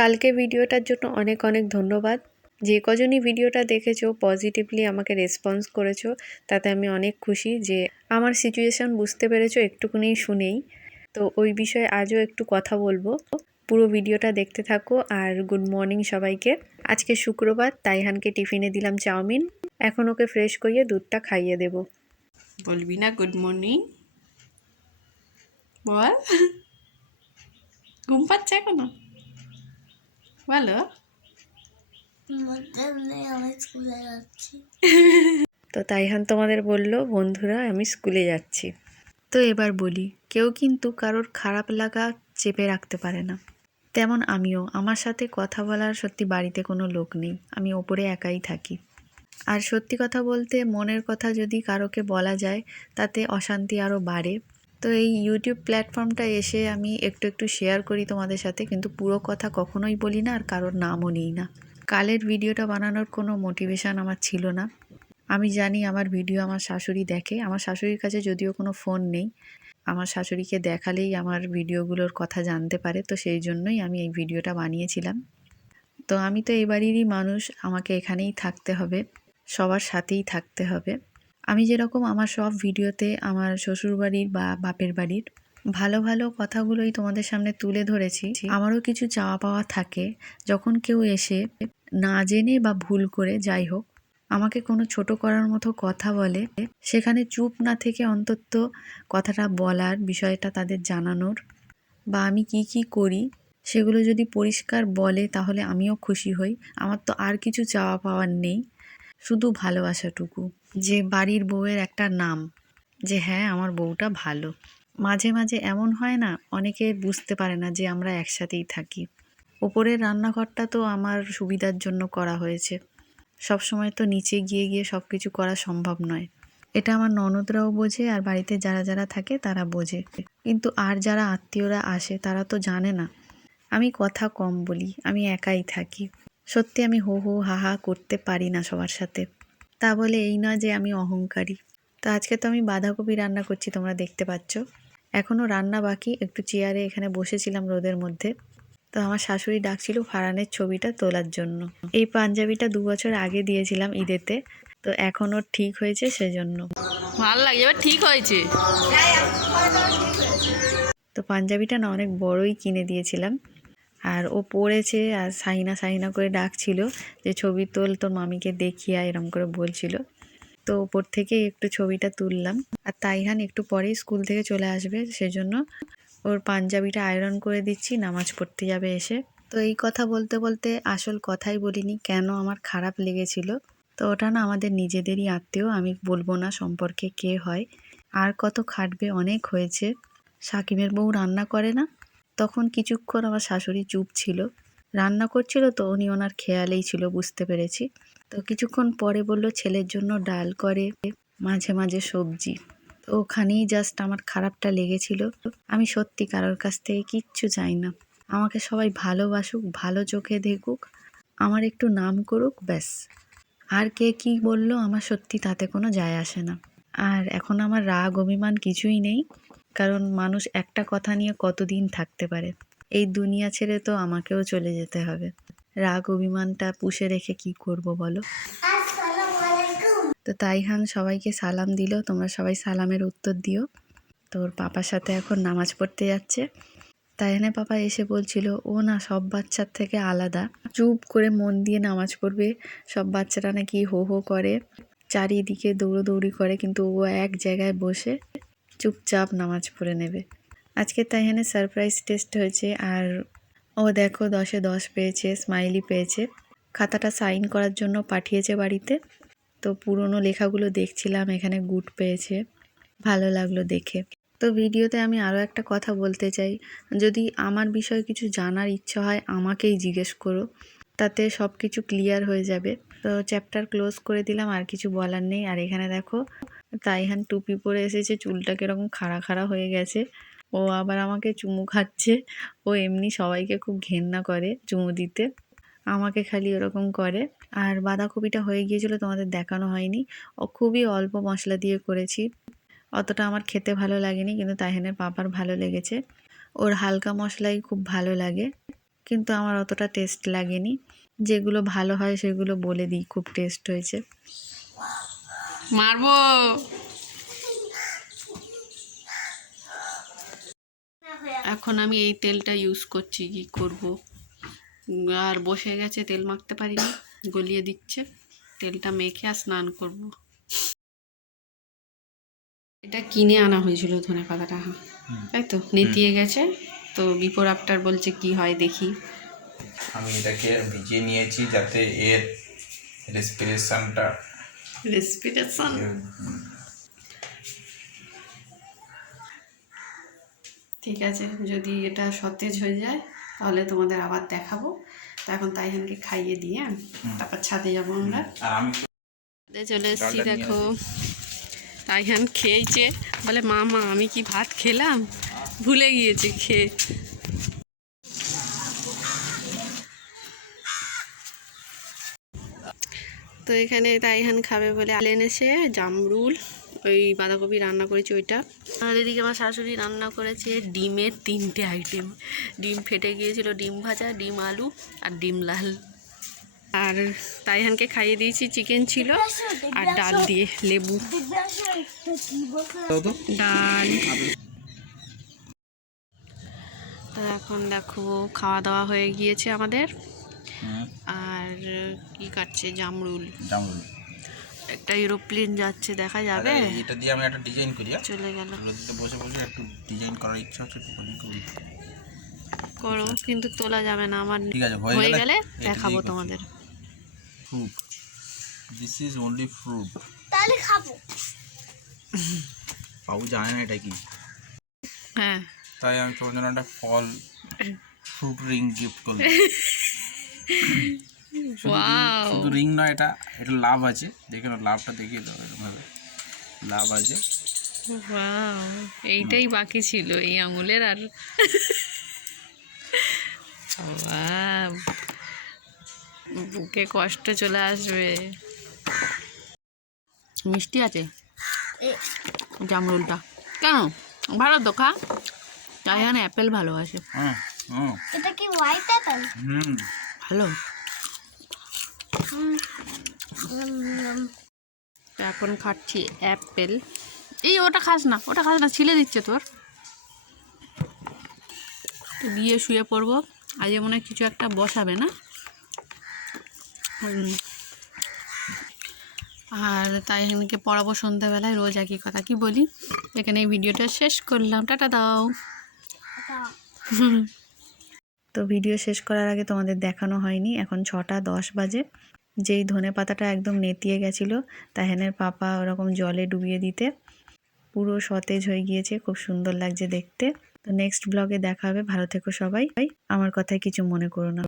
কালকে ভিডিওটার জন্য অনেক অনেক ধন্যবাদ। যে কজনই ভিডিওটা দেখেছ পজিটিভলি আমাকে রেসপন্স করেছ, তাতে আমি অনেক খুশি যে আমার সিচুয়েশান বুঝতে পেরেছ একটুকুনি শুনেই। তো ওই বিষয়ে আজও একটু কথা বলব। পুরো ভিডিওটা দেখতে থাকো আর গুড মর্নিং সবাইকে। আজকে শুক্রবার, তাইহানকে টিফিনে দিলাম চাউমিন। এখন ওকে ফ্রেশ করিয়ে দুধটা খাইয়ে দেব। বলবি না গুড মর্নিং বল। ঘুম পাচ্ছে এখনও? বলো। মধ্যে নেই আমি স্কুলে যাচ্ছি। তো তাইহান তোমাদের বলল বন্ধুরা আমি স্কুলে যাচ্ছি। তো এবার বলি কেউ কিন্তু কারোর খারাপ লাগা চেপে রাখতে পারে না। তেমন আমিও আমার সাথে কথা বলার সত্যি বাড়িতে কোনো লোক নেই আমি ওপরে একাই থাকি। আর সত্যি কথা বলতে মনের কথা যদি কারোকে বলা যায় তাতে অশান্তি আরও বাড়ে। তো এই ইউটিউব প্ল্যাটফর্মটা এসে আমি একটু একটু শেয়ার করি তোমাদের সাথে, কিন্তু পুরো কথা কখনোই বলি না আর কারোর নামও নিই না। কালের ভিডিওটা বানানোর কোনো মোটিভেশান আমার ছিল না। আমি জানি আমার ভিডিও আমার শাশুড়ি দেখে। আমার শাশুড়ির কাছে যদিও কোনো ফোন নেই। আমার শাশুড়িকে দেখালেই আমার ভিডিওগুলোর কথা জানতে পারে, তো সেই জন্যই আমি এই ভিডিওটা বানিয়েছিলাম। তো আমি তো এবারেরই মানুষ, আমাকে এখানেই থাকতে হবে। সবার সাথেই থাকতে হবে। আমি যেরকম আমার সব ভিডিওতে আমার শ্বশুরবাড়ির বা বাপের বাড়ির ভালো ভালো কথাগুলোই তোমাদের সামনে তুলে ধরেছি, আমারও কিছু চাওয়া পাওয়া থাকে। যখন কেউ এসে না জেনে বা ভুল করে যাই হোক, আমাকে কোনো ছোট করার মতো কথা বলে, সেখানে চুপ না থেকে অন্তত কথাটা বলার বিষয়টা তাদের জানানোর বা আমি কি কি করি সেগুলো যদি পরিষ্কার বলে তাহলে আমিও খুশি হই। আমার তো আর কিছু চাওয়া পাওয়ার নেই। শুধু ভালোবাসাটুকু, যে বাড়ির বউয়ের একটা নাম, যে হ্যাঁ আমার বউটা ভালো। মাঝে মাঝে এমন হয় না, অনেকে বুঝতে পারে না যে আমরা একসাথেই থাকি। ওপরের রান্নাঘরটা তো আমার সুবিধার জন্য করা হয়েছে। সব সময় তো নিচে গিয়ে গিয়ে সব কিছু করা সম্ভব নয়। এটা আমার ননদরাও বোঝে আর বাড়িতে যারা যারা থাকে তারা বোঝে। কিন্তু আর যারা আত্মীয়রা আসে তারা তো জানে না। আমি কথা কম বলি, আমি একাই থাকি। সত্যি আমি হো হো হা হা করতে পারি না সবার সাথে। তা বলে এই নয় যে আমি অহংকারী। তো আজকে তো আমি বাঁধাকপি রান্না করছি তোমরা দেখতে পাচ্ছ। এখনও রান্না বাকি একটু চেয়ারে এখানে বসেছিলাম রোদের মধ্যে। তো আমার শাশুড়ি ডাকছিল ফারানের ছবিটা তোলার জন্য। এই পাঞ্জাবিটা দু বছর আগে দিয়েছিলাম ঈদেতে তো এখনও ঠিক হয়েছে সেজন্য। ভালো লাগে এবার ঠিক হয়েছে। তো পাঞ্জাবিটা না অনেক বড়ই কিনে দিয়েছিলাম। আর ও পড়েছে আর সাইনা সাইনা করে ডাকছিল যে ছবি তোল, তোর মামিকে দেখিয়া এরম করে বলছিল। তো ওপর থেকে একটু ছবিটা তুললাম। আর তাইহান একটু পরেই স্কুল থেকে চলে আসবে, সেজন্য ওর পাঞ্জাবিটা আয়রন করে দিচ্ছি, নামাজ পড়তে যাবে এসে। তো এই কথা বলতে বলতে আসল কথাই বলিনি, কেন আমার খারাপ লেগেছিল। তো ওটা না আমাদের নিজেদেরই আত্মীয়, আমি বলব না সম্পর্কে কে হয়। আর কত খাটবে অনেক হয়েছে। সাকিবের বউ রান্না করে না? তখন কিছুক্ষণ আমার শাশুড়ি চুপ ছিল। রান্না করছিল তো উনি ওনার খেয়ালেই ছিল, বুঝতে পেরেছি। তো কিছুক্ষণ পরে বলল, ছেলের জন্য ডাল করে মাঝে মাঝে সবজি। তো ওখানেই জাস্ট আমার খারাপটা লেগেছিল। আমি সত্যি কারোর কাছ থেকে কিচ্ছু চাই না। আমাকে সবাই ভালোবাসুক, ভালো চোখে দেখুক, আমার একটু নাম করুক, ব্যাস। আর কে কি বলল, আমার সত্যি তাতে কোনো যায় আসে না। আর এখন আমার রাগ, অভিমান কিছুই নেই। কারণ মানুষ একটা কথা নিয়ে কতদিন থাকতে পারে? এই দুনিয়া ছেড়ে তো আমাকেও চলে যেতে হবে। রাগ অভিমানটা পুষে রেখে কি করব বলো? তো তাইহান সবাইকে সালাম দিল। তোমরা সবাই সালামের উত্তর দিও। তোর পাপার সাথে এখন নামাজ পড়তে যাচ্ছে। তাইহানে পাপা এসে বলছিল ও না সব বাচ্চার থেকে আলাদা। চুপ করে মন দিয়ে নামাজ পড়বে। সব বাচ্চারা নাকি হো হো করে। চারিদিকে দৌড়োদৌড়ি করে কিন্তু ও এক জায়গায় বসে চুপচাপ নামাজ পড়ে নেবে। আজকে তাইহানে সারপ্রাইজ টেস্ট হয়েছে আর ও দেখো দশে দশ পেয়েছে স্মাইলি পেয়েছে। খাতাটা সাইন করার জন্য পাঠিয়েছে বাড়িতে। তো পুরনো লেখাগুলো দেখছিলাম, এখানে গুড পেয়েছে। ভালো লাগল দেখে। তো ভিডিওতে আমি আরও একটা কথা বলতে চাই। যদি আমার বিষয়ে কিছু জানার ইচ্ছা হয়, আমাকেই জিজ্ঞেস করো। তাতে সব কিছু ক্লিয়ার হয়ে যাবে। তো চ্যাপ্টার ক্লোজ করে দিলাম, আর কিছু বলার নেই। আর এখানে দেখো তাইহান টুপি পরে এসেছে, চুলটা কীরকম খাড়া খাড়া হয়ে গেছে। ও আবার আমাকে চুমু খাচ্ছে। ও এমনি সবাইকে খুব ঘেন্না করে চুমু দিতে। আমাকে খালি ওরকম করে। আর বাঁধাকপিটা হয়ে গিয়েছিল, তোমাদের দেখানো হয়নি। ও খুবই অল্প মশলা দিয়ে করেছি। অতটা আমার খেতে ভালো লাগেনি, কিন্তু তাহেনের পাপার ভালো লেগেছে। ওর হালকা মশলাই খুব ভালো লাগে, কিন্তু আমার অতটা টেস্ট লাগেনি। যেগুলো ভালো হয় সেগুলো বলে দিই, খুব টেস্ট হয়েছে। মারবো। এখন আমি এই তেলটা ইউজ করছি কি করব? আর বসে গেছে তেল মাখতে পারিনি গলিয়ে দিচ্ছে। তেলটা মেখে আর স্নান করব। এটা কিনে আনা হয়েছিল ধনে পাতাটা। তাই তো? নেতিয়ে গেছে। তো বিপর আফটার বলছে কি হয় দেখি। আমি এটাকে ভিজিয়ে নিয়েছি যাতে এর রেসপিরেশনটা রেসপিরেশন ঠিক আছে যদি এটা সতেজ হয়ে যায় তাহলে তোমাদের আবার দেখাবো। তো এখন তাইহানকে খাইয়ে দিয়ে তারপর ছাদে যাব আমরা। চলে এসেছি দেখো। তাইহান খেয়েছে। বলে মা মা আমি কি ভাত খেলাম? ভুলে গিয়েছে খেয়ে। তো এখানে তাইহান খাবে বলে এনেছে জামরুল, ওই বাঁধাকপি রান্না করেছি ওইটা। আর এদিকে আমার শাশুড়ি রান্না করেছে ডিমের তিনটে আইটেম ডিম ফেটে গিয়েছিল, ডিম ভাজা, ডিম আলু আর ডিম লাল। আর তাইহানকে খাইয়ে দিয়েছি, চিকেন ছিল আর ডাল দিয়ে লেবু। ডাল। তো এখন দেখো, খাওয়া দাওয়া হয়ে গিয়েছে আমাদের। আর কি কাটছে? জামরুল। জামরুল। একটা এরোপ্লেন যাচ্ছে দেখা যাবে? এটা দিয়ে আমি একটা ডিজাইন করি হ্যাঁ? চলে গেল। রোদিতে বসে বসে একটু ডিজাইন করার ইচ্ছা হচ্ছে একটু করি, করি। করো কিন্তু তোলা যাবে না আমার ঠিক আছে হয়ে গেলে দেখাবো তোমাদের। Fruit this is only fruit তাহলে খাব। বাবু জানে না এটা কি। হ্যাঁ। তাই আমি তোমার জন্য একটা ফল ফ্রুট রিং গিফট করলাম। শুধু রিং নয় এটা এটা লাভ আছে। দেখে নাও লাভটা দেখিয়ে দাও এরকমভাবে। লাভ আছে। ওয়াও এইটাই বাকি ছিল এই আঙুলের আর! বুকে কষ্ট চলে আসবে। মিষ্টি আছে? জামরুলটা। কেন? ভালো তো খা। তাই এখানে অ্যাপেল ভালোবাসে। হুম এটা কি হোয়াইট অ্যাপেল হুম। ভালো? এখন খাচ্ছি অ্যাপেল। এই ওটা খাস না ওটা খাস না ছিলে দিচ্ছে তোর। দিয়ে শুয়ে পড়ব। আজকে মনে হয় কিছু একটা বসাবে না? হুম। আর তাই এখানকে পড়াবো সন্ধ্যাবেলায় রোজ একই কথা। কি বলি? এখানে এই ভিডিওটা শেষ করলাম। টাটা দাও। তো ভিডিও শেষ করার আগে তোমাদের দেখানো হয়নি। এখন ছটা দশ বাজে। যেই ধনে পাতাটা একদম নেতিয়ে গেছিল, তাহেনের পাপা ওরকম জলে ডুবিয়ে দিতে পুরো সতেজ হয়ে গিয়েছে, খুব সুন্দর লাগছে দেখতে। তো নেক্সট ব্লগে দেখা হবে। ভালো থেকো সবাই। আমার কথায় কিছু মনে করো না।